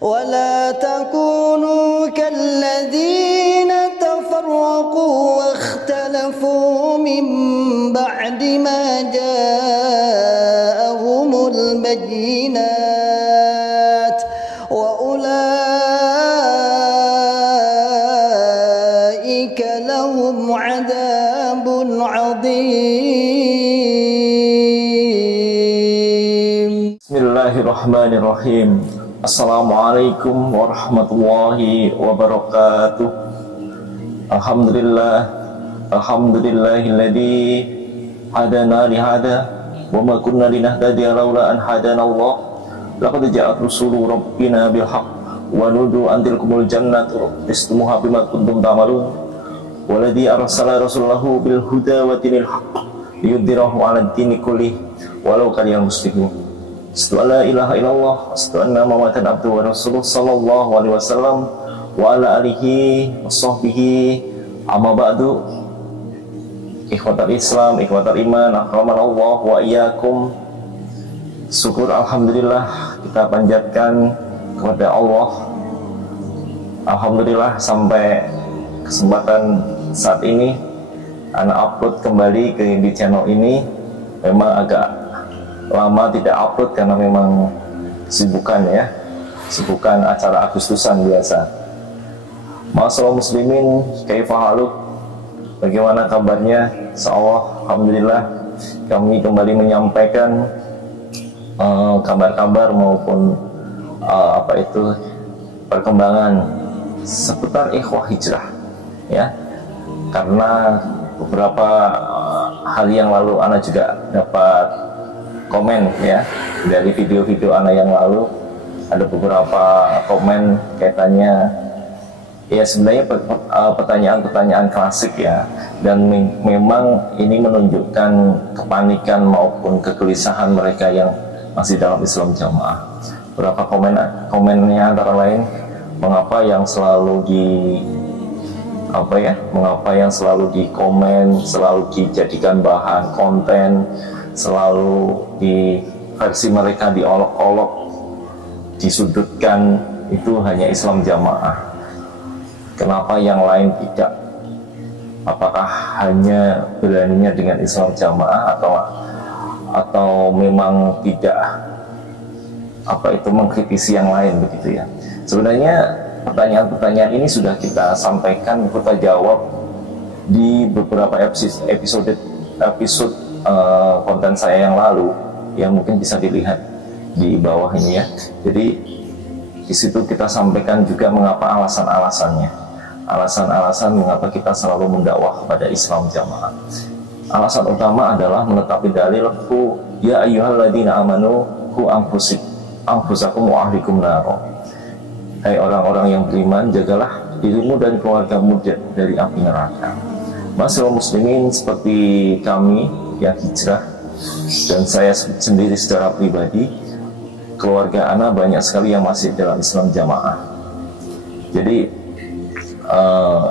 ولا تكونوا كالذين تفرقوا واختلفوا من بعد ما جاءهم البينات وأولئك لهم عذاب عظيم. Bismillahirrahmanirrahim. Assalamualaikum warahmatullahi wabarakatuh. Alhamdulillahilladzi hadana lihada wa ma kunna linahtadiya laula an hadana Allah. Laqad ja'at rusulu rabbina bil haqq wa nudu an tilkumul jannatu istumuha bima kuntum ta'malun. Walladzi arsala rasulahu bil huda wa dinil haqq liyudhhirahu 'alad dini kullih walau karihal muslimun. Asyhadu an la ilaha illallah, asyhadu anna Muhammadan abduhu wa rasuluh sallallahu alaihi wasallam wa ala alihi wa sahbihi amma ba'du. Ikhwatal Islam, ikhwatal iman, akramanallah wa iyyakum. Syukur alhamdulillah kita panjatkan kepada Allah. Alhamdulillah sampai kesempatan saat ini anak upload kembali di channel ini. Memang agak lama tidak upload karena memang sibukan acara Agustusan biasa. Ma'asyiral muslimin, kaifa haluk? Bagaimana kabarnya? Insyaallah alhamdulillah kami kembali menyampaikan kabar-kabar maupun perkembangan seputar ikhwah hijrah ya. Karena beberapa hari yang lalu ana juga dapat komen ya dari video-video anak yang lalu, ada beberapa komen kaitannya ya sebenarnya pertanyaan-pertanyaan klasik ya, dan memang ini menunjukkan kepanikan maupun kegelisahan mereka yang masih dalam Islam jamaah. Beberapa komennya antara lain, mengapa yang selalu dikomen, selalu dijadikan bahan konten, selalu di versi mereka diolok-olok, disudutkan, itu hanya Islam jamaah. Kenapa yang lain tidak? Apakah hanya beraninya dengan Islam jamaah atau memang tidak mengkritisi yang lain begitu ya? Sebenarnya pertanyaan-pertanyaan ini sudah kita sampaikan, kita jawab di beberapa episode konten saya yang lalu, yang mungkin bisa dilihat di bawah ini ya. Jadi di situ kita sampaikan juga mengapa alasan-alasannya, alasan mengapa kita selalu mendakwah kepada Islam jamaah. Alasan utama adalah menetapi dalil ya ayyuhalladzina amanu qu anfusakum wa ahlikum naro. Hai orang-orang yang beriman, jagalah dirimu dan keluargamu dari api neraka. Ma'asyiral muslimin, seperti kami yang hijrah dan saya sendiri secara pribadi, keluarga ana banyak sekali yang masih dalam Islam jamaah. Jadi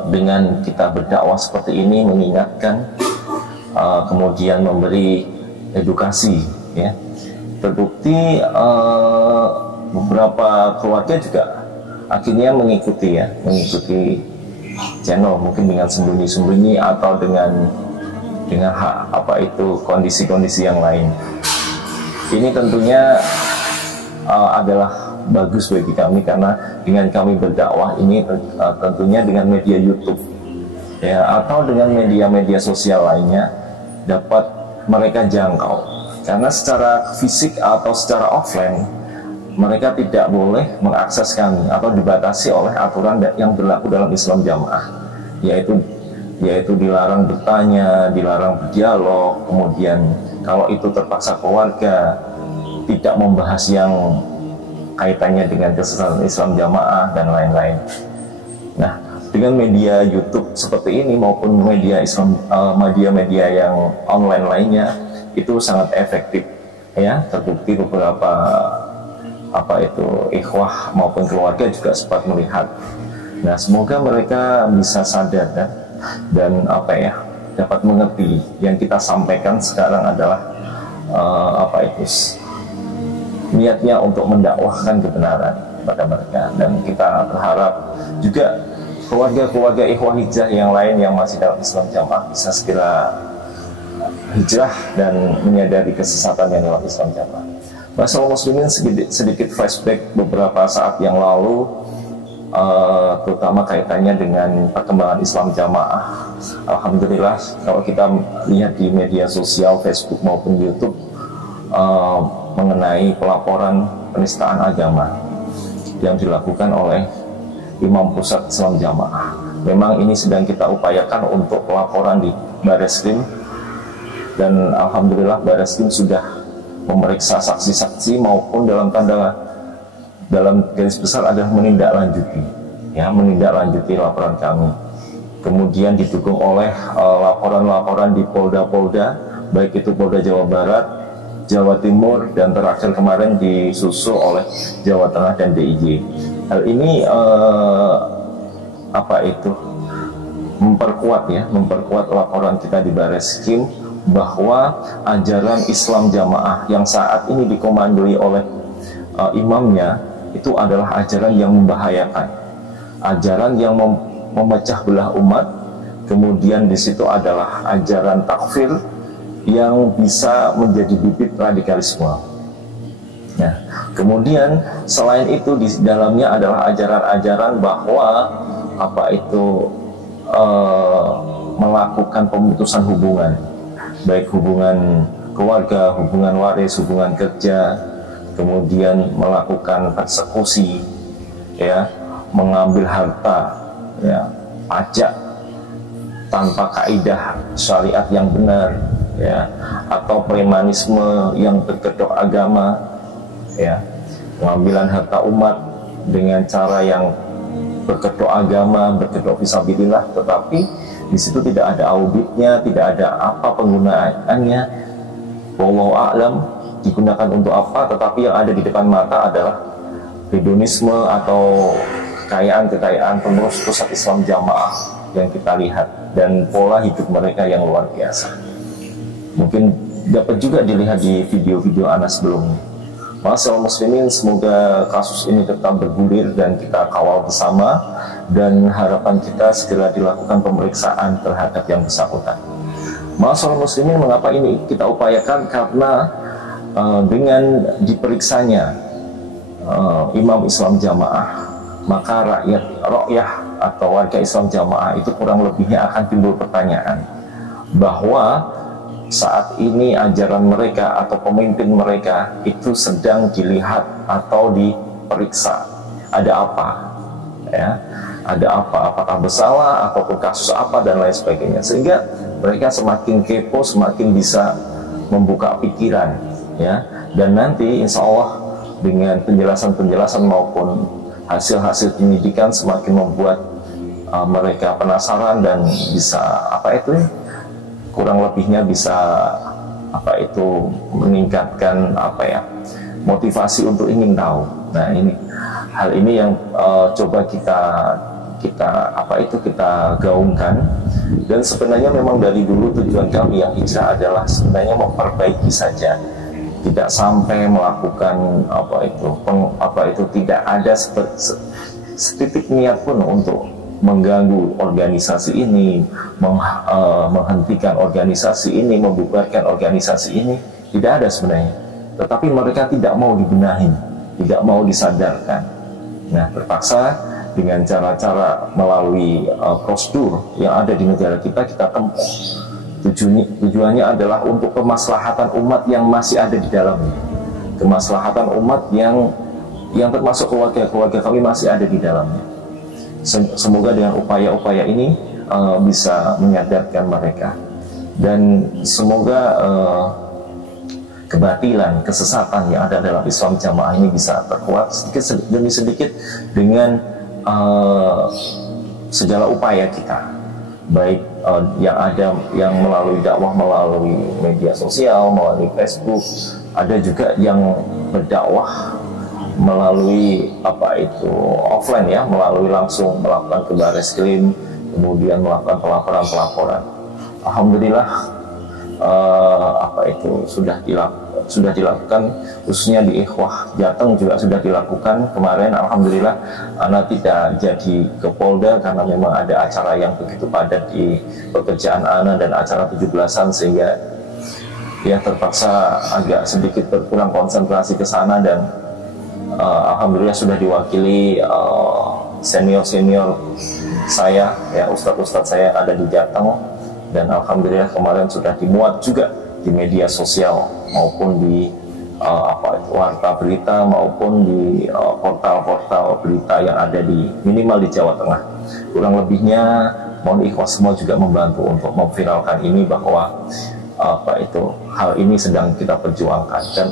dengan kita berdakwah seperti ini, mengingatkan, kemudian memberi edukasi ya, terbukti beberapa keluarga juga akhirnya mengikuti channel, mungkin dengan sembunyi-sembunyi atau dengan kondisi-kondisi yang lain. Ini tentunya adalah bagus bagi kami, karena dengan kami berdakwah ini tentunya dengan media YouTube ya, atau dengan media-media sosial lainnya dapat mereka jangkau, karena secara fisik atau secara offline mereka tidak boleh mengakses kami atau dibatasi oleh aturan yang berlaku dalam Islam jamaah, yaitu dilarang bertanya, dilarang berdialog, kemudian kalau itu terpaksa keluarga tidak membahas yang kaitannya dengan kesesatan Islam jamaah dan lain-lain. Nah, dengan media YouTube seperti ini maupun media Islam, media-media yang online lainnya, itu sangat efektif ya. Terbukti beberapa ikhwah maupun keluarga juga sempat melihat. Nah, semoga mereka bisa sadar dan dapat mengerti yang kita sampaikan sekarang adalah niatnya untuk mendakwahkan kebenaran kepada mereka. Dan kita berharap juga keluarga-keluarga ikhwah hijrah yang lain yang masih dalam Islam Jamaah bisa segera hijrah dan menyadari kesesatan yang dalam Islam Jamaah. Masalah muslimin, sedikit flashback beberapa saat yang lalu, terutama kaitannya dengan perkembangan Islam Jamaah. Alhamdulillah, kalau kita lihat di media sosial Facebook maupun YouTube mengenai pelaporan penistaan agama yang dilakukan oleh Imam Pusat Islam Jamaah. Memang ini sedang kita upayakan untuk pelaporan di Bareskrim, dan alhamdulillah Bareskrim sudah memeriksa saksi-saksi maupun dalam garis besar adalah menindaklanjuti laporan kami. Kemudian didukung oleh laporan-laporan di Polda-Polda, baik itu Polda Jawa Barat, Jawa Timur, dan terakhir kemarin disusul oleh Jawa Tengah dan DIY. Hal ini memperkuat laporan kita di Bareskrim bahwa ajaran Islam Jamaah yang saat ini dikomandoi oleh imamnya itu adalah ajaran yang membahayakan, ajaran yang memecah belah umat. Kemudian di situ adalah ajaran takfir yang bisa menjadi bibit radikalisme. Nah, kemudian selain itu di dalamnya adalah ajaran-ajaran bahwa melakukan pemutusan hubungan, baik hubungan keluarga, hubungan waris, hubungan kerja, kemudian melakukan persekusi, ya, mengambil harta, ya, pajak tanpa kaidah syariat yang benar, ya, atau premanisme yang berkedok agama, ya, pengambilan harta umat dengan cara yang berkedok agama, berkedok fisabilillah, tetapi di situ tidak ada auditnya, tidak ada apa penggunaannya, wallahu a'lam digunakan untuk apa, tetapi yang ada di depan mata adalah hedonisme atau kekayaan-kekayaan pengurus pusat Islam Jamaah yang kita lihat, dan pola hidup mereka yang luar biasa. Mungkin dapat juga dilihat di video-video Anas sebelumnya. Masyaallah muslimin, semoga kasus ini tetap bergulir dan kita kawal bersama, dan harapan kita segera dilakukan pemeriksaan terhadap yang bersangkutan. Masyaallah muslimin, mengapa ini kita upayakan? Karena dengan diperiksanya imam Islam Jamaah, maka rakyat atau warga Islam Jamaah itu kurang lebihnya akan timbul pertanyaan bahwa saat ini ajaran mereka atau pemimpin mereka itu sedang dilihat atau diperiksa. Ada apa? Ya, ada apa? Apakah bersalah ataupun kasus apa dan lain sebagainya. Sehingga mereka semakin kepo, semakin bisa membuka pikiran, ya. Dan nanti insya Allah dengan penjelasan-penjelasan maupun hasil-hasil penyidikan semakin membuat mereka penasaran dan bisa kurang lebihnya bisa meningkatkan motivasi untuk ingin tahu. Nah, hal ini yang coba kita gaungkan, dan sebenarnya memang dari dulu tujuan kami yang hijrah adalah sebenarnya memperbaiki saja, tidak sampai melakukan tidak ada setitik niat pun untuk mengganggu organisasi ini, menghentikan organisasi ini, membubarkan organisasi ini, tidak ada sebenarnya. Tetapi mereka tidak mau dibenahi, tidak mau disadarkan. Nah, terpaksa dengan cara-cara melalui prosedur yang ada di negara kita tempuh. Tujuannya adalah untuk kemaslahatan umat yang masih ada di dalamnya, kemaslahatan umat yang termasuk keluarga kami masih ada di dalamnya. Semoga dengan upaya-upaya ini bisa menyadarkan mereka, dan semoga kebatilan, kesesatan yang ada dalam Islam Jamaah ini bisa terkuat sedikit demi sedikit dengan segala upaya kita, baik yang melalui dakwah melalui media sosial, melalui Facebook, ada juga yang berdakwah melalui offline, ya, melalui langsung melakukan ke Bareskrim, kemudian melakukan pelaporan. Alhamdulillah sudah sudah dilakukan, khususnya di Ikhwah Jateng juga sudah dilakukan kemarin. Alhamdulillah Ana tidak jadi ke Polda karena memang ada acara yang begitu padat di pekerjaan Ana dan acara 17-an, sehingga ya terpaksa agak sedikit berkurang konsentrasi ke sana. Dan alhamdulillah sudah diwakili senior-senior saya, ya ustadz-ustadz saya ada di Jateng, dan alhamdulillah kemarin sudah dimuat juga di media sosial maupun di warta berita maupun di portal-portal berita yang ada di minimal di Jawa Tengah. Kurang lebihnya mohon ikhlas semua juga membantu untuk memviralkan ini, bahwa hal ini sedang kita perjuangkan. Dan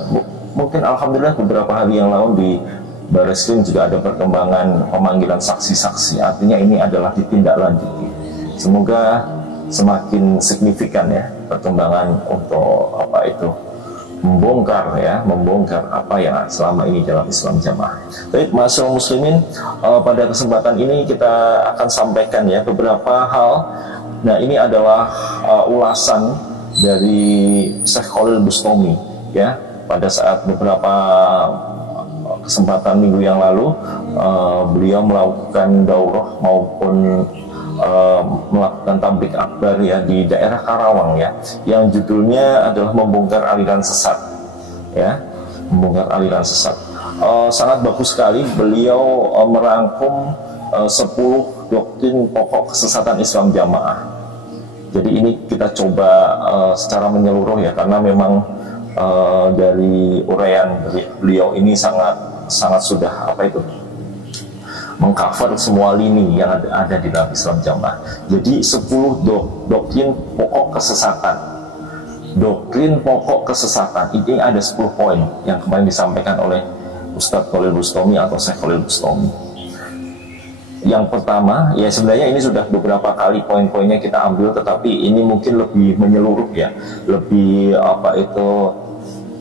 mungkin alhamdulillah beberapa hari yang lalu di Barreskrim juga ada perkembangan pemanggilan saksi-saksi, artinya ini adalah ditindaklanjuti. Semoga semakin signifikan ya perkembangan untuk membongkar apa yang selama ini dalam Islam Jamaah. Baik, masyaallah muslimin, pada kesempatan ini kita akan sampaikan ya beberapa hal. Nah, ini adalah ulasan dari Syekh Khalil Bustami ya pada saat beberapa kesempatan minggu yang lalu beliau melakukan daurah maupun melakukan tablik akbar ya di daerah Karawang ya, yang judulnya adalah membongkar aliran sesat ya, membongkar aliran sesat. Sangat bagus sekali beliau merangkum 10 doktrin pokok kesesatan Islam Jamaah. Jadi ini kita coba secara menyeluruh ya, karena memang dari uraian beliau ini sangat sudah mengcover semua lini yang ada di dalam Islam Jamaah. Jadi 10 doktrin pokok kesesatan. Doktrin pokok kesesatan ini ada 10 poin yang kemarin disampaikan oleh Ustadz Khalil Bustami atau Syekh Khalil Bustami. Yang pertama, ya sebenarnya ini sudah beberapa kali poin-poinnya kita ambil, tetapi ini mungkin lebih menyeluruh ya, lebih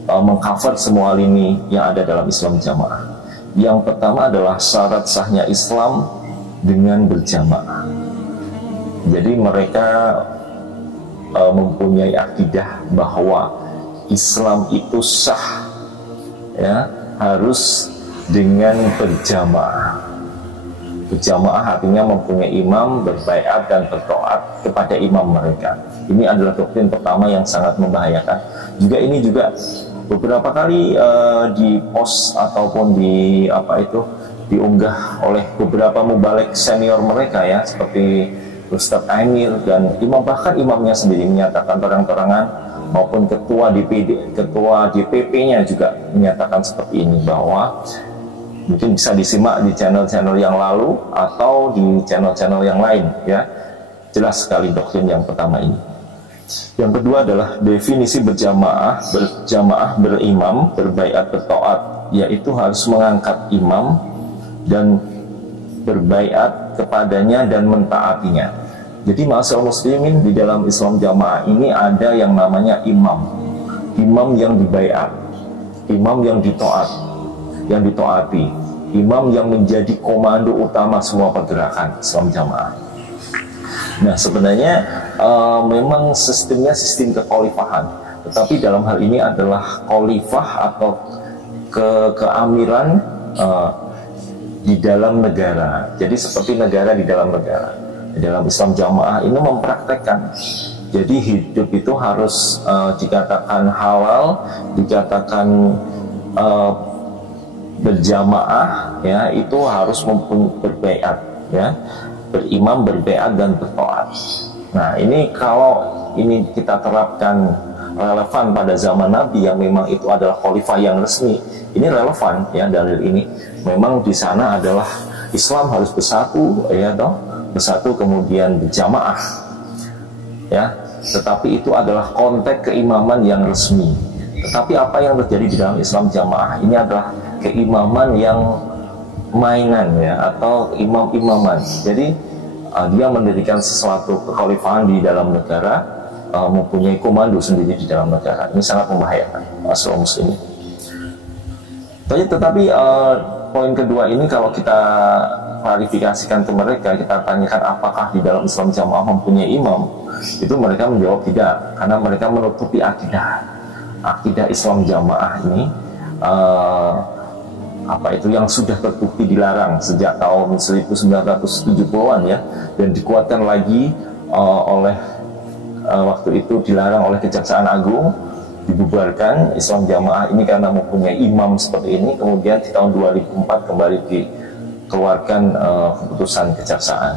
mengcover semua lini yang ada dalam Islam Jamaah. Yang pertama adalah syarat sahnya Islam dengan berjamaah. Jadi mereka mempunyai akidah bahwa Islam itu sah ya, harus dengan berjamaah. Berjamaah artinya mempunyai imam, berbaiat dan bertaat kepada imam mereka. Ini adalah doktrin pertama yang sangat membahayakan. Juga ini juga beberapa kali di post ataupun diunggah oleh beberapa mubalek senior mereka ya, seperti Ustadz Amir dan imam, bahkan imamnya sendiri menyatakan terang-terangan, maupun ketua DPP-nya juga menyatakan seperti ini, bahwa mungkin bisa disimak di channel-channel yang lalu atau di channel-channel yang lain ya. Jelas sekali doktrin yang pertama ini. Yang kedua adalah definisi berjamaah berimam, berbaiat, bertaat, yaitu harus mengangkat imam dan berbaiat kepadanya dan mentaatinya. Jadi ma'asyiral muslimin, di dalam Islam Jamaah ini ada yang namanya imam yang dibaiat, imam yang ditaati, imam yang menjadi komando utama semua pergerakan Islam Jamaah. Nah, sebenarnya memang sistemnya sistem kekhalifahan, tetapi dalam hal ini adalah khalifah atau keamiran di dalam negara. Jadi seperti negara di dalam negara. Di dalam Islam Jamaah ini mempraktekkan. Jadi hidup itu harus dikatakan halal, dikatakan berjamaah ya, itu harus berbaiat ya, berimam, berbaiat dan bertaat. Nah, ini kalau ini kita terapkan relevan pada zaman Nabi yang memang itu adalah khalifah yang resmi, ini relevan ya dalil ini. Memang di sana adalah Islam harus bersatu ya bersatu kemudian berjamaah ya, tetapi itu adalah konteks keimaman yang resmi. Tetapi apa yang terjadi di dalam Islam Jamaah ini adalah keimaman yang mainan ya, atau imam-imaman. Jadi dia mendirikan sesuatu kekhalifahan di dalam negara, mempunyai komando sendiri di dalam negara. Ini sangat membahayakan masyarakat muslimin. Tetapi poin kedua ini kalau kita klarifikasikan ke mereka, kita tanyakan apakah di dalam Islam Jamaah mempunyai imam, itu mereka menjawab tidak, karena mereka menutupi akidah akidah Islam jamaah ini yang sudah terbukti dilarang sejak tahun 1970-an ya, dan dikuatkan lagi oleh waktu itu dilarang oleh Kejaksaan Agung, dibubarkan Islam jamaah ini karena mempunyai imam seperti ini. Kemudian di tahun 2004 kembali dikeluarkan keputusan kejaksaan.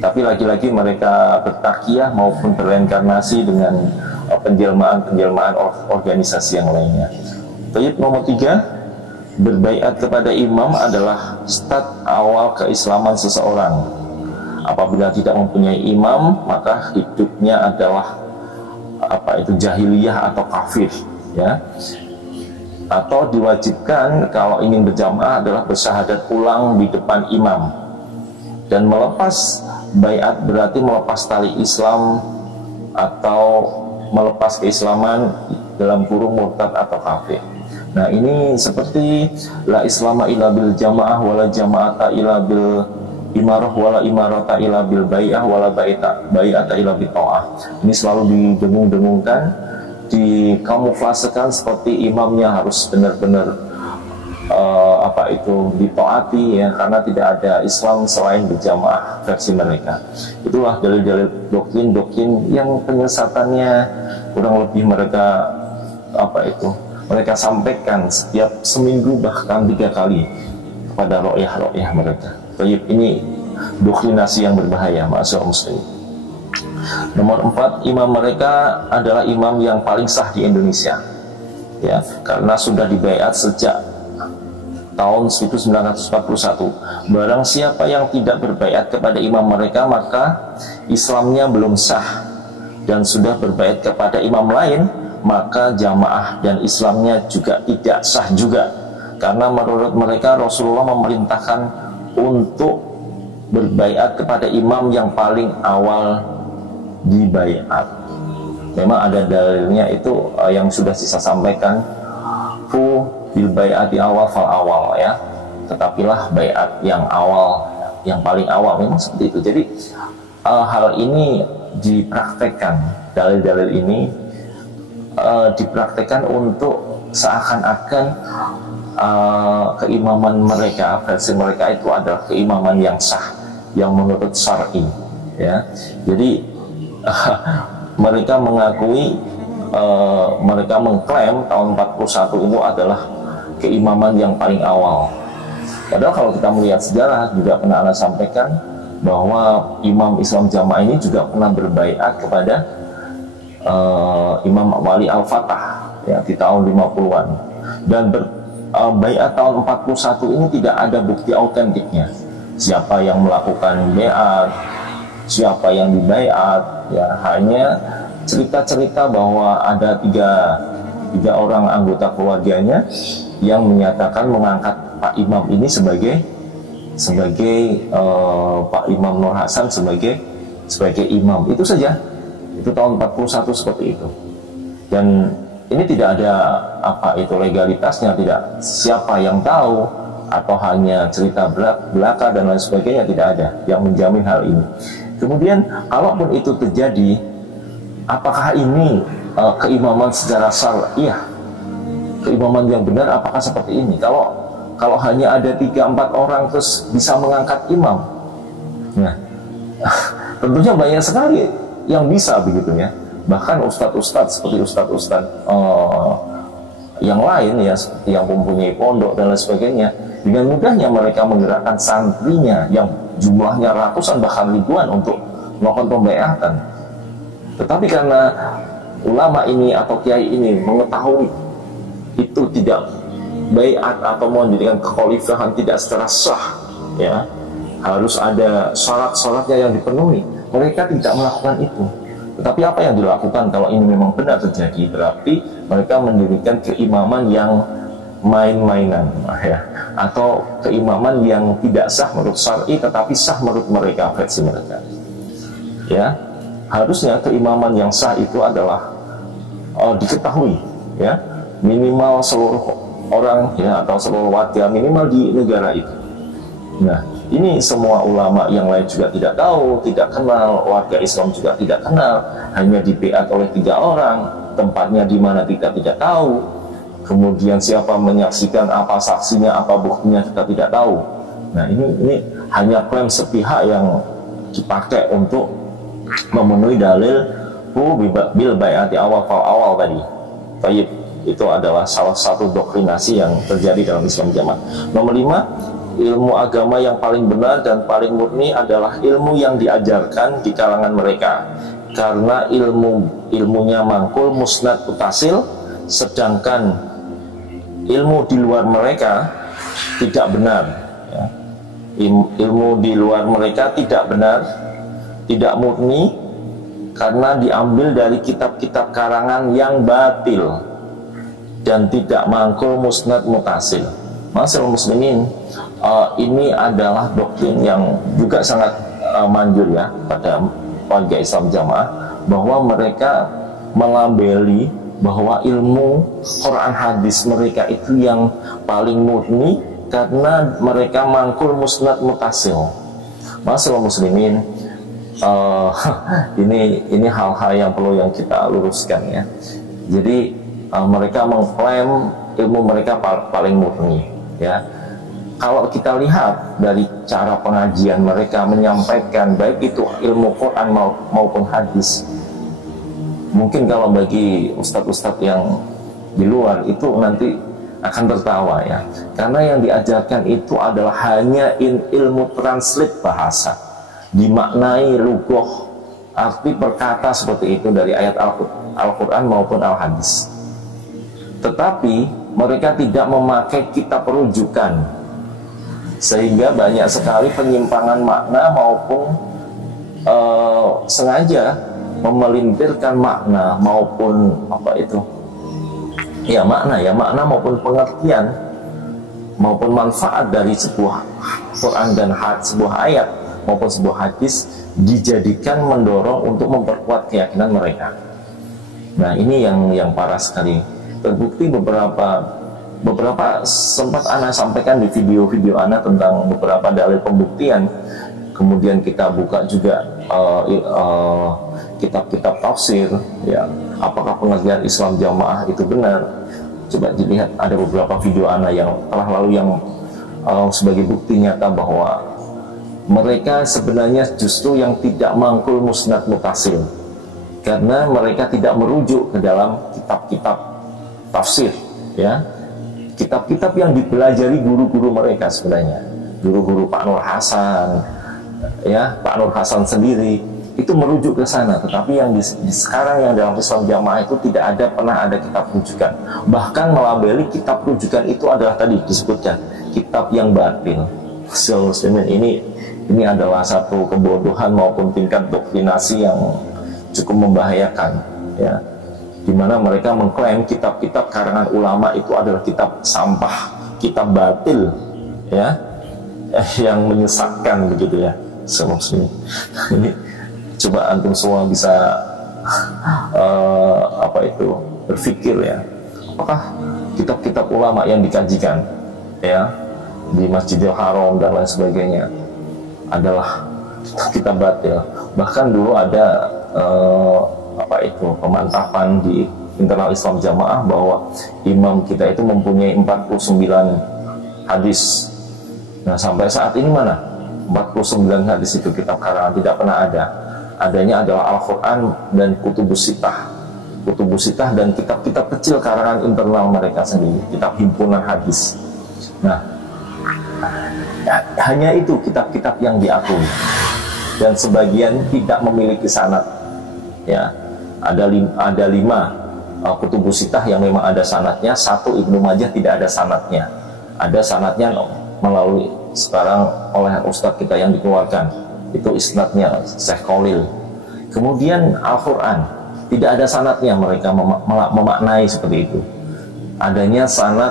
Tapi lagi-lagi mereka bertakiyah maupun berreinkarnasi dengan penjelmaan organisasi yang lainnya. Tayyib nomor 3, berbaiat kepada imam adalah start awal keislaman seseorang. Apabila tidak mempunyai imam, maka hidupnya adalah jahiliyah atau kafir, ya. Atau diwajibkan kalau ingin berjamaah adalah bersyahadat ulang di depan imam. Dan melepas baiat berarti melepas tali Islam atau melepas keislaman dalam kurung murtad atau kafir. Nah, ini seperti la islama illa bil jamaah wala jama'ata illa bil imarah wala imarata illa bil bai'ah wala bai'ata illa bil ta'ah. Ini selalu didengung-dengungkan, dikamuflasekan seperti imamnya harus benar-benar ditaati ya, karena tidak ada Islam selain berjamaah versi mereka. Itulah dalil-dalil doktrin yang penyesatannya kurang lebih mereka mereka sampaikan setiap seminggu bahkan 3 kali kepada ro'yah mereka. Jadi ini doktrinasi yang berbahaya, ma'asyiral muslimin. Nomor 4, imam mereka adalah imam yang paling sah di Indonesia, ya, karena sudah dibaiat sejak tahun 1941. Barang siapa yang tidak berbaiat kepada imam mereka, maka Islamnya belum sah, dan sudah berbaiat kepada imam lain, maka jamaah dan Islamnya juga tidak sah juga. Karena menurut mereka Rasulullah memerintahkan untuk berbaiat kepada imam yang paling awal dibaiat. Memang ada dalilnya itu yang sudah saya sampaikan, bil bai'ati awal fal awal, ya. Tetapilah baiat yang awal, yang paling awal, memang seperti itu. Jadi hal ini dipraktekkan, dalil-dalil ini dipraktekkan untuk seakan-akan keimaman mereka, versi mereka itu adalah keimaman yang sah, yang menurut syar'i, ya. Jadi mereka mengakui, mereka mengklaim tahun 41 itu adalah keimaman yang paling awal. Padahal kalau kita melihat sejarah, juga pernah Anda sampaikan bahwa imam Islam jamaah ini juga pernah berbaiat kepada Imam Wali Al-Fatah, ya, di tahun 50-an. Dan baiat tahun 41 ini tidak ada bukti autentiknya. Siapa yang melakukan baiat, siapa yang dibaiat, ya, hanya cerita-cerita bahwa ada tiga orang anggota keluarganya yang menyatakan mengangkat Pak Imam ini sebagai Pak Imam Nur Hasan sebagai imam. Itu saja. Itu tahun 41 seperti itu. Dan ini tidak ada legalitasnya, tidak siapa yang tahu, atau hanya cerita belaka dan lain sebagainya, tidak ada yang menjamin hal ini. Kemudian kalaupun itu terjadi, apakah ini keimaman secara syar'iyah, keimaman yang benar? Apakah seperti ini? Kalau hanya ada 3-4 orang terus bisa mengangkat imam, nah tentunya banyak sekali yang bisa begitu, ya. Bahkan ustadz-ustadz seperti ustadz-ustadz yang lain, ya, seperti yang mempunyai pondok dan lain sebagainya, dengan mudahnya mereka menggerakkan santrinya yang jumlahnya ratusan bahkan ribuan untuk melakukan pembaiatan. Tetapi karena ulama ini atau kiai ini mengetahui itu tidak baiat atau mendirikan kekhalifahan tidak secara sah, ya, harus ada syarat-syaratnya yang dipenuhi, mereka tidak melakukan itu. Tetapi apa yang dilakukan kalau ini memang benar terjadi, berarti mereka mendirikan keimaman yang main-mainan, ya, atau keimaman yang tidak sah menurut syar'i tetapi sah menurut mereka, versi mereka, ya. Harusnya keimaman yang sah itu adalah diketahui, ya, minimal seluruh orang, ya, atau seluruh warga minimal di negara itu. Nah, ini semua ulama yang lain juga tidak tahu, tidak kenal, warga Islam juga tidak kenal, hanya dibaiat oleh 3 orang, tempatnya di mana kita tidak tahu, kemudian siapa menyaksikan, apa saksinya, apa buktinya kita tidak tahu. Nah ini hanya klaim sepihak yang dipakai untuk memenuhi dalil bil bai'ati awal tadi. Taib, itu adalah salah satu doktrinasi yang terjadi dalam Islam Jamaah. Nomor 5, ilmu agama yang paling benar dan paling murni adalah ilmu yang diajarkan di kalangan mereka, karena ilmunya mangkul, musnad, mutasil, sedangkan ilmu di luar mereka tidak benar, ya. Ilmu di luar mereka tidak benar, tidak murni, karena diambil dari kitab-kitab karangan yang batil dan tidak mangkul, musnad, mutasil. Masyaallah muslimin, ini adalah doktrin yang juga sangat manjur ya pada warga Islam Jamaah, bahwa mereka melabeli bahwa ilmu Quran hadis mereka itu yang paling murni karena mereka mangkul, musnad, mutasil. Masyaallah muslimin, ini hal-hal yang perlu yang kita luruskan ya. Jadi mereka mengklaim ilmu mereka paling murni ya. Kalau kita lihat dari cara pengajian mereka menyampaikan, baik itu ilmu Quran maupun hadis, mungkin kalau bagi ustadz-ustadz yang di luar itu nanti akan tertawa ya, karena yang diajarkan itu adalah hanya ilmu translate bahasa, dimaknai lugoh, arti perkata seperti itu dari ayat Al-Quran maupun Al-Hadis. Tetapi mereka tidak memakai kitab rujukan, sehingga banyak sekali penyimpangan makna maupun sengaja memelintirkan makna maupun makna maupun pengertian maupun manfaat dari sebuah Quran dan sebuah ayat maupun sebuah hadis dijadikan mendorong untuk memperkuat keyakinan mereka. Nah ini yang parah sekali. Terbukti beberapa sempat Ana sampaikan di video-video Ana tentang beberapa dalil pembuktian. Kemudian kita buka juga kitab-kitab tafsir ya, apakah pengertian Islam Jamaah itu benar. Coba dilihat, ada beberapa video Ana yang telah lalu yang sebagai bukti nyata bahwa mereka sebenarnya justru yang tidak mangkul, musnad, mutasil, karena mereka tidak merujuk ke dalam kitab-kitab tafsir ya, kitab-kitab yang dipelajari guru-guru mereka sebenarnya, guru-guru Pak Nur Hasan ya, Pak Nur Hasan sendiri itu merujuk ke sana. Tetapi yang sekarang yang dalam Islam Jamaah itu tidak pernah ada kitab rujukan, bahkan melabeli kitab rujukan itu adalah tadi disebutkan kitab yang batil. Muslimin, ini adalah satu kebodohan maupun tingkat doktrinasi yang cukup membahayakan ya, dimana mereka mengklaim kitab-kitab karangan ulama itu adalah kitab sampah, kitab batil ya, yang menyesatkan begitu ya. Ini coba antum semua bisa berpikir ya, apakah kitab-kitab ulama yang dikajikan ya di Masjidil Haram dan lain sebagainya adalah kitab batil. Bahkan dulu ada pemantapan di internal Islam Jamaah bahwa imam kita itu mempunyai 49 hadis. Nah sampai saat ini mana 49 hadis itu kitab karangan? Tidak pernah ada. Adanya adalah Al-Quran dan Kutubus Sittah dan kitab-kitab kecil karangan internal mereka sendiri, kitab himpunan hadis. Nah hanya itu kitab-kitab yang diakui, dan sebagian tidak memiliki sanad ya. Ada 5 Kutubus Sittah yang memang ada sanadnya, 1 Ibnu Majah tidak ada sanadnya. Ada sanadnya melalui sekarang oleh ustadz kita yang dikeluarkan, itu isnadnya Syekh Khalil. Kemudian Al-Quran tidak ada sanadnya, mereka memaknai seperti itu. Adanya sanad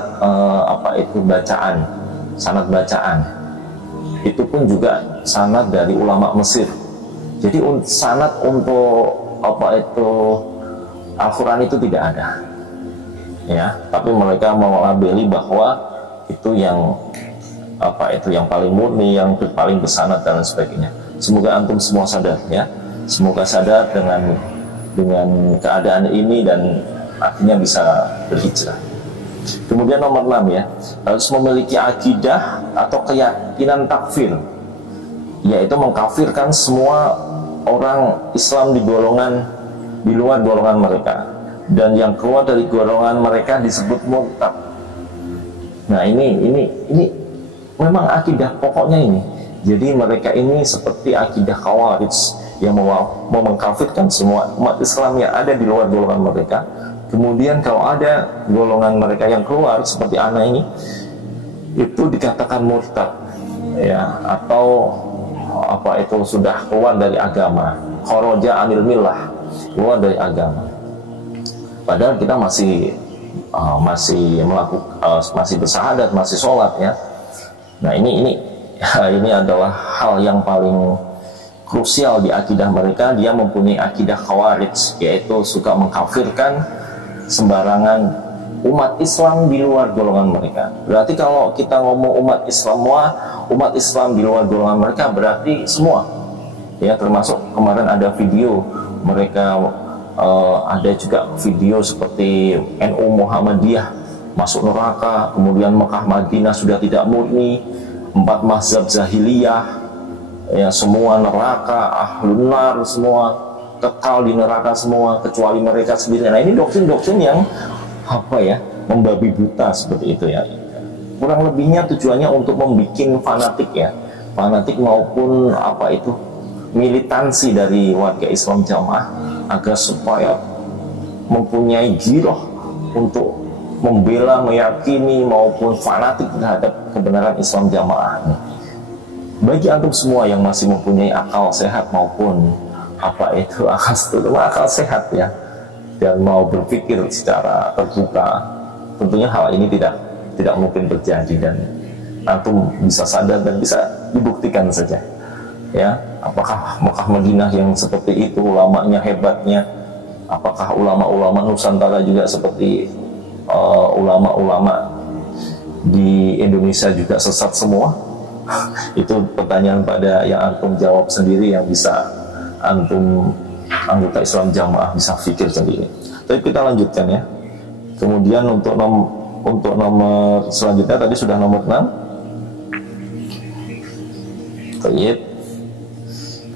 bacaan, sanad bacaan itu pun juga sanad dari ulama Mesir. Jadi sanad untuk Al-Quran itu tidak ada ya, tapi mereka melabeli bahwa itu yang yang paling murni, yang paling bersanad dan lain sebagainya. Semoga antum semua sadar ya, semoga sadar dengan dengan keadaan ini dan akhirnya bisa berhijrah. Kemudian nomor 6 ya, harus memiliki akidah atau keyakinan takfir, yaitu mengkafirkan semua orang Islam di luar golongan mereka, dan yang keluar dari golongan mereka disebut murtad. Nah ini memang akidah pokoknya ini. Jadi mereka ini seperti akidah Khawarij yang mau mengkafirkan semua umat Islam yang ada di luar golongan mereka. Kemudian kalau ada golongan mereka yang keluar seperti anak ini, itu dikatakan murtad ya, atau apa itu sudah keluar dari agama, kharaja anil millah, keluar dari agama. Padahal kita masih bersahadat, masih sholat ya. Nah ini adalah hal yang paling krusial di akidah mereka. Dia mempunyai akidah Khawarij, yaitu suka mengkafirkan sembarangan umat Islam di luar golongan mereka. Berarti kalau kita ngomong umat Islam di luar golongan mereka berarti semua ya, termasuk kemarin ada video mereka, ada juga video seperti NU Muhammadiyah masuk neraka, kemudian Mekah Madinah sudah tidak murni, 4 mazhab jahiliyah ya, semua neraka, ahlun nar semua kekal di neraka semua kecuali mereka sendiri. Nah ini doktrin-doktrin yang membabi buta seperti itu ya. Kurang lebihnya tujuannya untuk membuat fanatik ya, fanatik maupun militansi dari warga Islam Jamaah, agar supaya mempunyai giroh untuk membela, meyakini maupun fanatik terhadap kebenaran Islam Jamaah. Bagi antum semua yang masih mempunyai akal sehat maupun akal sehat ya, dan mau berpikir secara terbuka, tentunya hal ini tidak mungkin terjadi, dan antum bisa sadar dan bisa dibuktikan saja ya. Apakah Mekah Madinah yang seperti itu ulamanya hebatnya? Apakah ulama-ulama Nusantara juga seperti ulama-ulama di Indonesia juga sesat semua? Itu pertanyaan pada yang antum jawab sendiri, yang bisa antum anggota Islam Jamaah bisa pikir sendiri. Tapi kita lanjutkan ya. Kemudian untuk nomor selanjutnya tadi sudah nomor 6. Baik.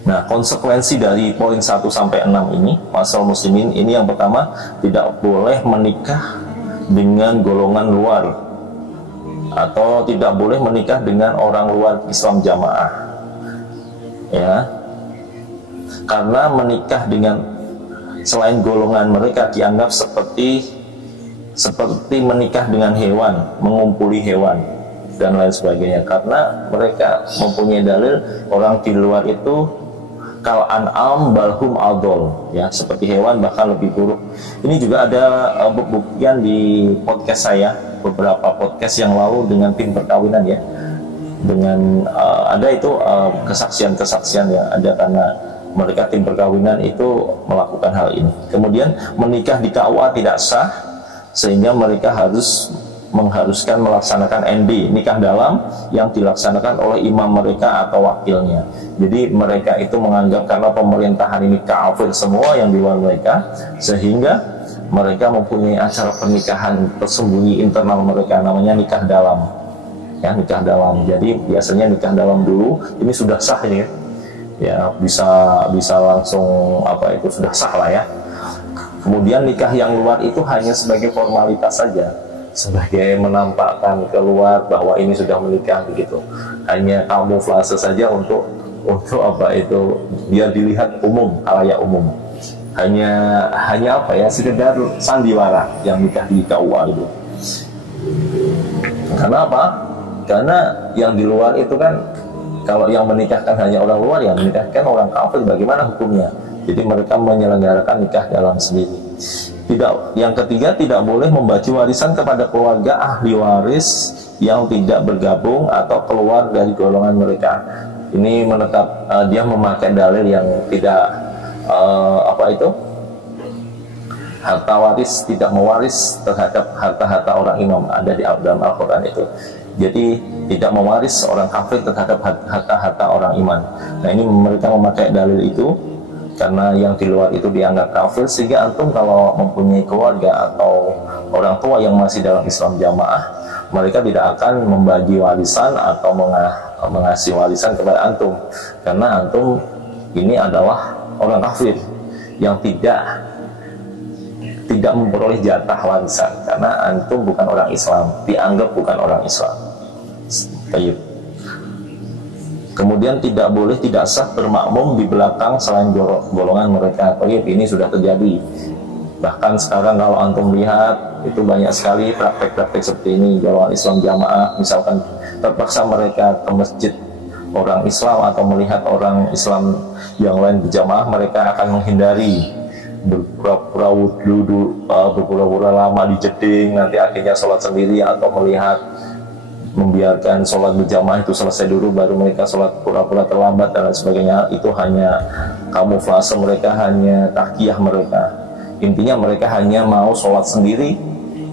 Nah, konsekuensi dari poin 1 sampai 6 ini, masalah muslimin ini, yang pertama, tidak boleh menikah dengan golongan luar, atau tidak boleh menikah dengan orang luar Islam Jamaah ya, karena menikah dengan selain golongan mereka dianggap seperti menikah dengan hewan, mengumpuli hewan dan lain sebagainya, karena mereka mempunyai dalil orang di luar itu kal an'am balhum adol ya, seperti hewan bahkan lebih buruk. Ini juga ada buktian di podcast saya beberapa podcast yang lalu dengan tim perkawinan ya, dengan ada itu kesaksian-kesaksian yang ada karena mereka tim perkawinan itu melakukan hal ini. Kemudian menikah di KUA tidak sah, sehingga mereka mengharuskan melaksanakan ND, nikah dalam, yang dilaksanakan oleh imam mereka atau wakilnya. Jadi mereka itu menganggap karena pemerintahan ini kafir semua yang di luar mereka, sehingga mereka mempunyai acara pernikahan tersembunyi internal mereka, namanya nikah dalam ya, nikah dalam. Jadi biasanya nikah dalam dulu, ini sudah sah ini ya, bisa langsung itu sudah sah lah ya. Kemudian nikah yang luar itu hanya sebagai formalitas saja, sebagai menampakkan keluar bahwa ini sudah menikah begitu, hanya kamuflase saja untuk biar dilihat umum, khalayak umum, hanya sekedar sandiwara yang nikah di KUA itu. Karena apa? Karena yang di luar itu kan, kalau yang menikahkan hanya orang luar, yang menikahkan orang kafir, bagaimana hukumnya? Jadi mereka menyelenggarakan nikah dalam sendiri. Yang ketiga, tidak boleh membagi warisan kepada keluarga ahli waris yang tidak bergabung atau keluar dari golongan mereka. Ini dia memakai dalil yang tidak harta waris, tidak mewaris terhadap harta-harta orang imam, ada di dalam Al-Quran itu. Jadi tidak mewaris orang kafir terhadap harta-harta orang iman. Nah ini mereka memakai dalil itu karena yang di luar itu dianggap kafir, sehingga antum kalau mempunyai keluarga atau orang tua yang masih dalam Islam jamaah, mereka tidak akan membagi warisan atau mengasih warisan kepada antum, karena antum ini adalah orang kafir yang tidak memperoleh jatah warisan, karena antum bukan orang Islam, dianggap bukan orang Islam. Baik. Kemudian tidak boleh, tidak sah bermakmum di belakang selain golongan mereka. Baik, ini sudah terjadi. Bahkan sekarang kalau antum lihat, itu banyak sekali praktek-praktek seperti ini. Golongan Islam jamaah, misalkan terpaksa mereka ke masjid orang Islam atau melihat orang Islam yang lain berjamaah, mereka akan menghindari, berpura-pura wudhu, berpura-pura lama di jeding, nanti akhirnya sholat sendiri, atau melihat membiarkan sholat berjamaah itu selesai dulu baru mereka sholat, pura-pura terlambat dan lain sebagainya. Itu hanya kamuflase mereka, hanya takiyah mereka. Intinya mereka hanya mau sholat sendiri,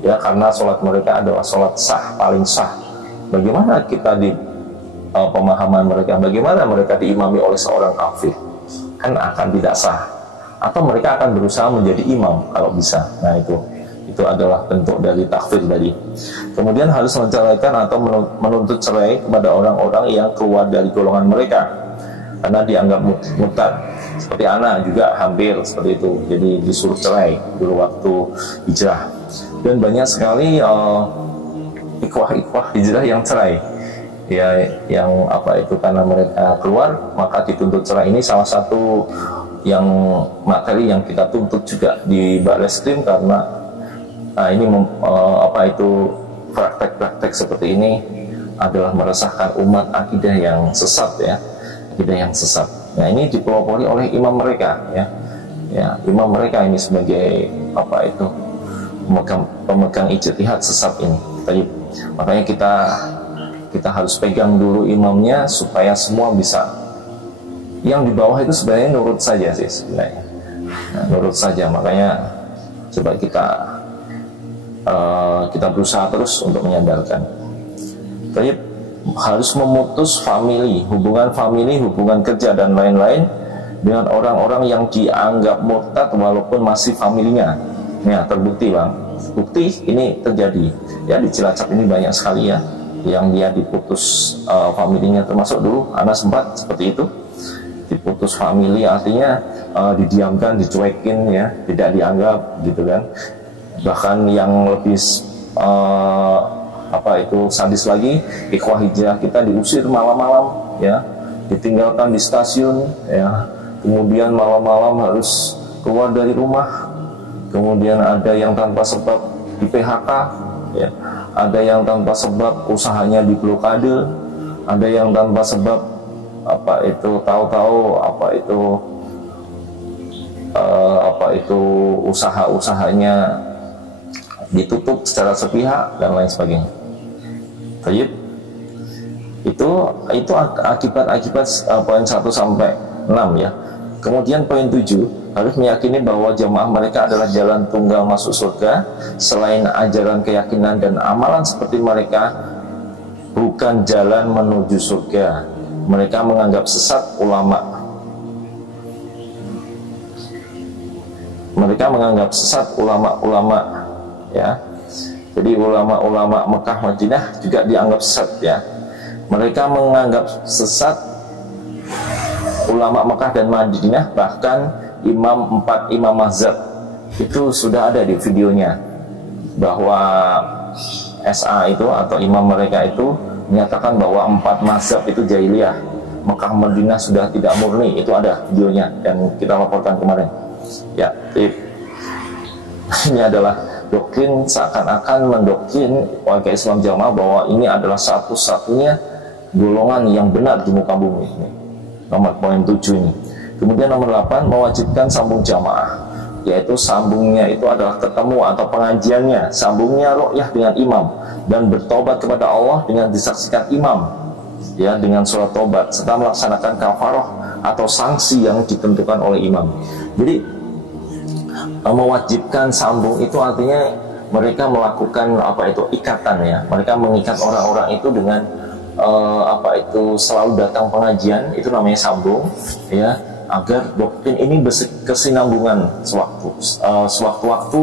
ya, karena sholat mereka adalah sholat sah, paling sah. Bagaimana kita di pemahaman mereka, bagaimana mereka diimami oleh seorang kafir? Kan akan tidak sah. Atau mereka akan berusaha menjadi imam kalau bisa. Nah, itu adalah bentuk dari takfir tadi. Kemudian harus menceraikan atau menuntut cerai kepada orang-orang yang keluar dari golongan mereka karena dianggap murtad. Seperti anak juga hampir seperti itu, jadi disuruh cerai dulu waktu hijrah. Dan banyak sekali ikhwah hijrah yang cerai, ya, yang karena mereka keluar maka dituntut cerai. Ini salah satu yang materi yang kita tuntut juga di Barreskrim, karena ini praktek-praktek seperti ini adalah meresahkan umat, akidah yang sesat, ya, akidah yang sesat. Nah, ini dipelopori oleh imam mereka, ya, imam mereka ini sebagai pemegang ijtihad sesat ini. Jadi, makanya kita harus pegang dulu imamnya supaya semua bisa. Yang di bawah itu sebenarnya nurut saja sih sebenarnya, nurut saja. Makanya coba kita berusaha terus untuk menyadarkan. Tapi harus memutus hubungan kerja dan lain-lain dengan orang-orang yang dianggap murtad walaupun masih familinya. Ya, terbukti bang, bukti ini terjadi. Ya, di Cilacap ini banyak sekali, ya, yang dia diputus familinya, termasuk dulu anak sempat seperti itu, diputus famili, artinya didiamkan, dicuekin, ya, tidak dianggap gitu kan. Bahkan yang lebih sadis lagi, ikhwah hijrah kita diusir malam-malam, ya, ditinggalkan di stasiun, ya, kemudian malam-malam harus keluar dari rumah. Kemudian ada yang tanpa sebab di PHK, ya, ada yang tanpa sebab usahanya diblokade, ada yang tanpa sebab usaha-usahanya ditutup secara sepihak dan lain sebagainya. Baik. Itu akibat poin 1 sampai 6, ya. Kemudian poin 7, harus meyakini bahwa jamaah mereka adalah jalan tunggal masuk surga. Selain ajaran, keyakinan dan amalan seperti mereka bukan jalan menuju surga. Mereka menganggap sesat ulama. Mereka menganggap sesat ulama-ulama, ya. Jadi ulama-ulama Mekah Madinah juga dianggap sesat, ya. Mereka menganggap sesat ulama Mekah dan Madinah, bahkan 4 imam mazhab itu sudah ada di videonya, bahwa SA itu atau imam mereka itu menyatakan bahwa 4 mazhab itu jahiliyah, Mekah Madinah sudah tidak murni. Itu ada videonya dan kita laporkan kemarin, ya. Ini adalah doktrin, seakan-akan mendoktrin warga Islam jamaah bahwa ini adalah satu-satunya golongan yang benar di muka bumi. Ini nomor poin 7 ini. Kemudian nomor 8, mewajibkan sambung jamaah, yaitu sambungnya itu adalah ketemu atau pengajiannya, sambungnya ru'yah dengan imam, dan bertobat kepada Allah dengan disaksikan imam, ya, dengan surat tobat, serta melaksanakan kafaroh atau sanksi yang ditentukan oleh imam. Jadi mewajibkan sambung itu artinya mereka melakukan ikatan, ya. Mereka mengikat orang-orang itu dengan selalu datang pengajian, itu namanya sambung, ya. agar doktrin ini berkesinambungan sewaktu-waktu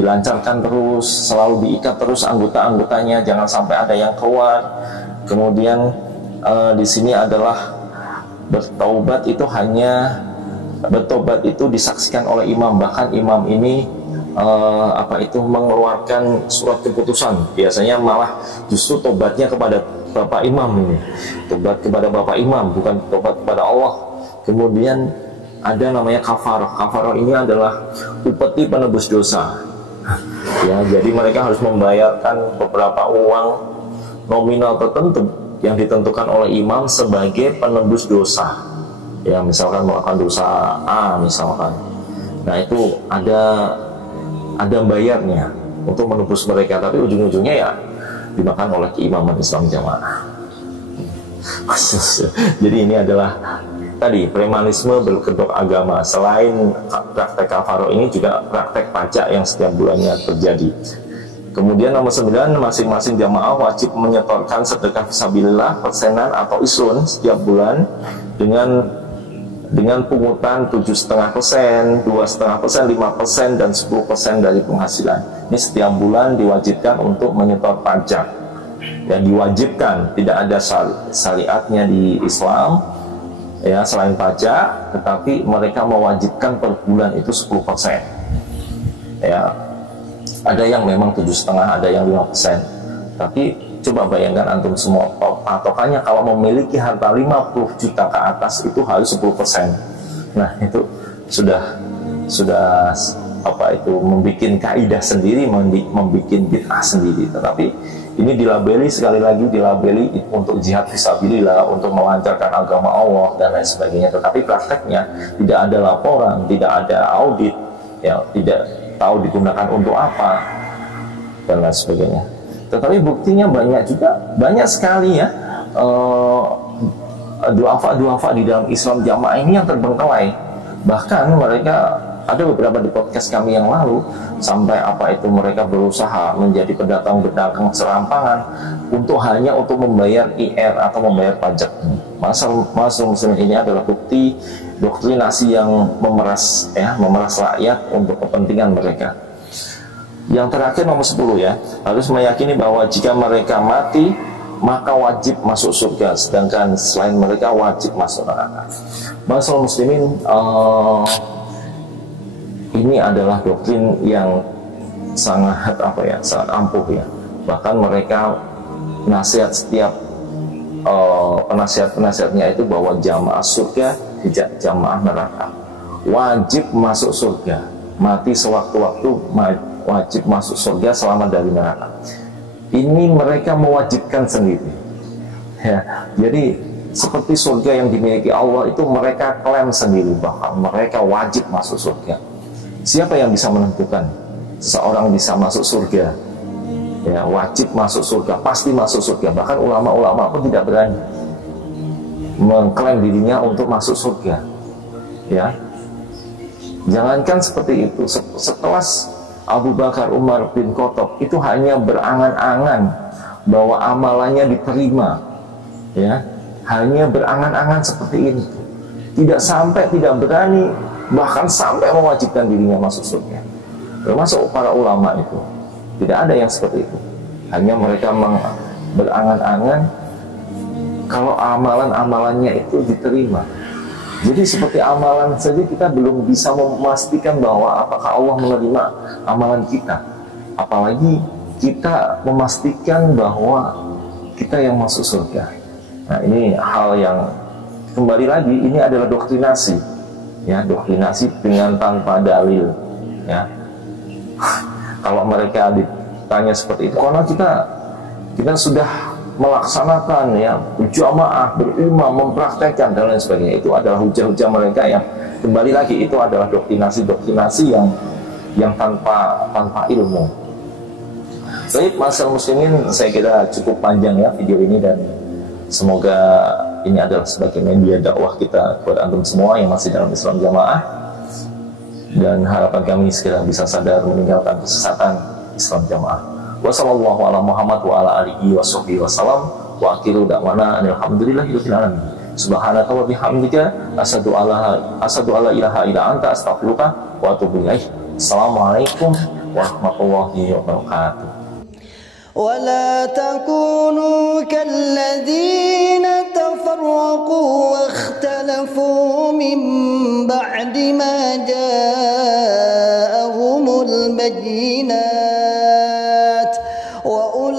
dilancarkan terus, selalu diikat terus anggota-anggotanya, jangan sampai ada yang keluar. Kemudian di sini adalah bertaubat itu disaksikan oleh imam, bahkan imam ini mengeluarkan surat keputusan. Biasanya malah justru tobatnya kepada bapak imam ini, tobat kepada bapak imam, bukan tobat kepada Allah. Kemudian ada namanya kafarah. Kafarah ini adalah upeti penebus dosa. Ya, jadi mereka harus membayarkan beberapa uang nominal tertentu yang ditentukan oleh imam sebagai penebus dosa. Ya, misalkan melakukan dosa A misalkan. Nah, itu ada bayarnya untuk menebus mereka, tapi ujung-ujungnya ya dimakan oleh keimaman Islam Jamaah. Jadi ini adalah tadi premanisme berkedok agama. Selain praktek kafaro ini juga praktek pajak yang setiap bulannya terjadi. Kemudian nomor 9, masing-masing jamaah wajib menyetorkan sedekah fisabilillah persenan atau islun setiap bulan dengan pungutan 7,5%, 2,5%, 5%, dan 10% dari penghasilan. Ini setiap bulan diwajibkan untuk menyetor pajak. Yang diwajibkan, tidak ada syariatnya di Islam ya selain pajak, tetapi mereka mewajibkan per bulan itu 10%. Ya, ada yang memang 7,5%, ada yang 5%. Tapi coba bayangkan antum semua, patokannya kalau memiliki harta 50 juta ke atas itu harus 10%. Nah, itu sudah membuat kaidah sendiri, membuat bid'ah sendiri. Tetapi ini dilabeli, sekali lagi dilabeli untuk jihad fisabilillah, untuk melancarkan agama Allah dan lain sebagainya. Tetapi prakteknya tidak ada laporan, tidak ada audit, ya, tidak tahu digunakan untuk apa dan lain sebagainya. Tetapi buktinya banyak sekali ya duafa di dalam Islam Jamaah ini yang terbengkalai. Bahkan mereka ada beberapa di podcast kami yang lalu sampai mereka berusaha menjadi pedagang serampangan hanya untuk membayar IR atau membayar pajak. Masal muslimin ini adalah bukti doktrinasi yang memeras rakyat untuk kepentingan mereka. Yang terakhir nomor 10 ya, harus meyakini bahwa jika mereka mati maka wajib masuk surga, sedangkan selain mereka wajib masuk neraka. Masal muslimin, ini adalah doktrin yang sangat sangat ampuh ya. Bahkan mereka setiap penasihatnya itu bahwa jamaah surga tidak jamaah neraka, wajib masuk surga, mati sewaktu-waktu wajib masuk surga, selamat dari neraka. Ini mereka mewajibkan sendiri ya. Jadi seperti surga yang dimiliki Allah itu mereka klaim sendiri bahwa mereka wajib masuk surga. Siapa yang bisa menentukan seseorang bisa masuk surga? Ya, wajib masuk surga, pasti masuk surga. Bahkan ulama-ulama pun tidak berani mengklaim dirinya untuk masuk surga. Ya, jangankan seperti itu, sekelas Abu Bakar Umar bin Khattab itu hanya berangan-angan bahwa amalannya diterima. Ya, hanya berangan-angan seperti ini. Tidak berani, bahkan sampai mewajibkan dirinya masuk surga. Termasuk para ulama itu tidak ada yang seperti itu. Hanya mereka berangan-angan kalau amalannya itu diterima. Jadi seperti amalan saja kita belum bisa memastikan bahwa apakah Allah menerima amalan kita, apalagi kita memastikan bahwa kita yang masuk surga. Nah, ini hal yang kembali lagi ini adalah doktrinasi. Ya, doktrinasi dengan tanpa dalil ya. Kalau mereka ditanya seperti itu, karena kita sudah melaksanakan ya jamaah, berimam, mempraktekkan dan lain sebagainya, itu adalah hujah-hujah mereka yang kembali lagi itu adalah doktrinasi yang tanpa ilmu. Baik, masal muslimin, saya kira cukup panjang ya video ini, dan semoga ini adalah sebagai media dakwah kita kepada antum semua yang masih dalam Islam Jamaah, dan harapan kami segera bisa sadar meninggalkan kesesatan Islam Jamaah. Wassalamualaikum warahmatullahi wabarakatuh wa ala alihi wa sahbihi wasallam wa akhiru da'wana alhamdulillahirabbil alamin. Subhanaka wa bihamdika asyhadu alla ilaha illa anta astaghfiruka wa atubu ilaik. Assalamualaikum warahmatullahi wabarakatuh. ولا تكونوا كالذين تفرقوا واختلفوا من بعد ما جاءهم البينات وأولئك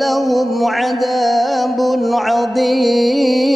لهم عذاب عظيم.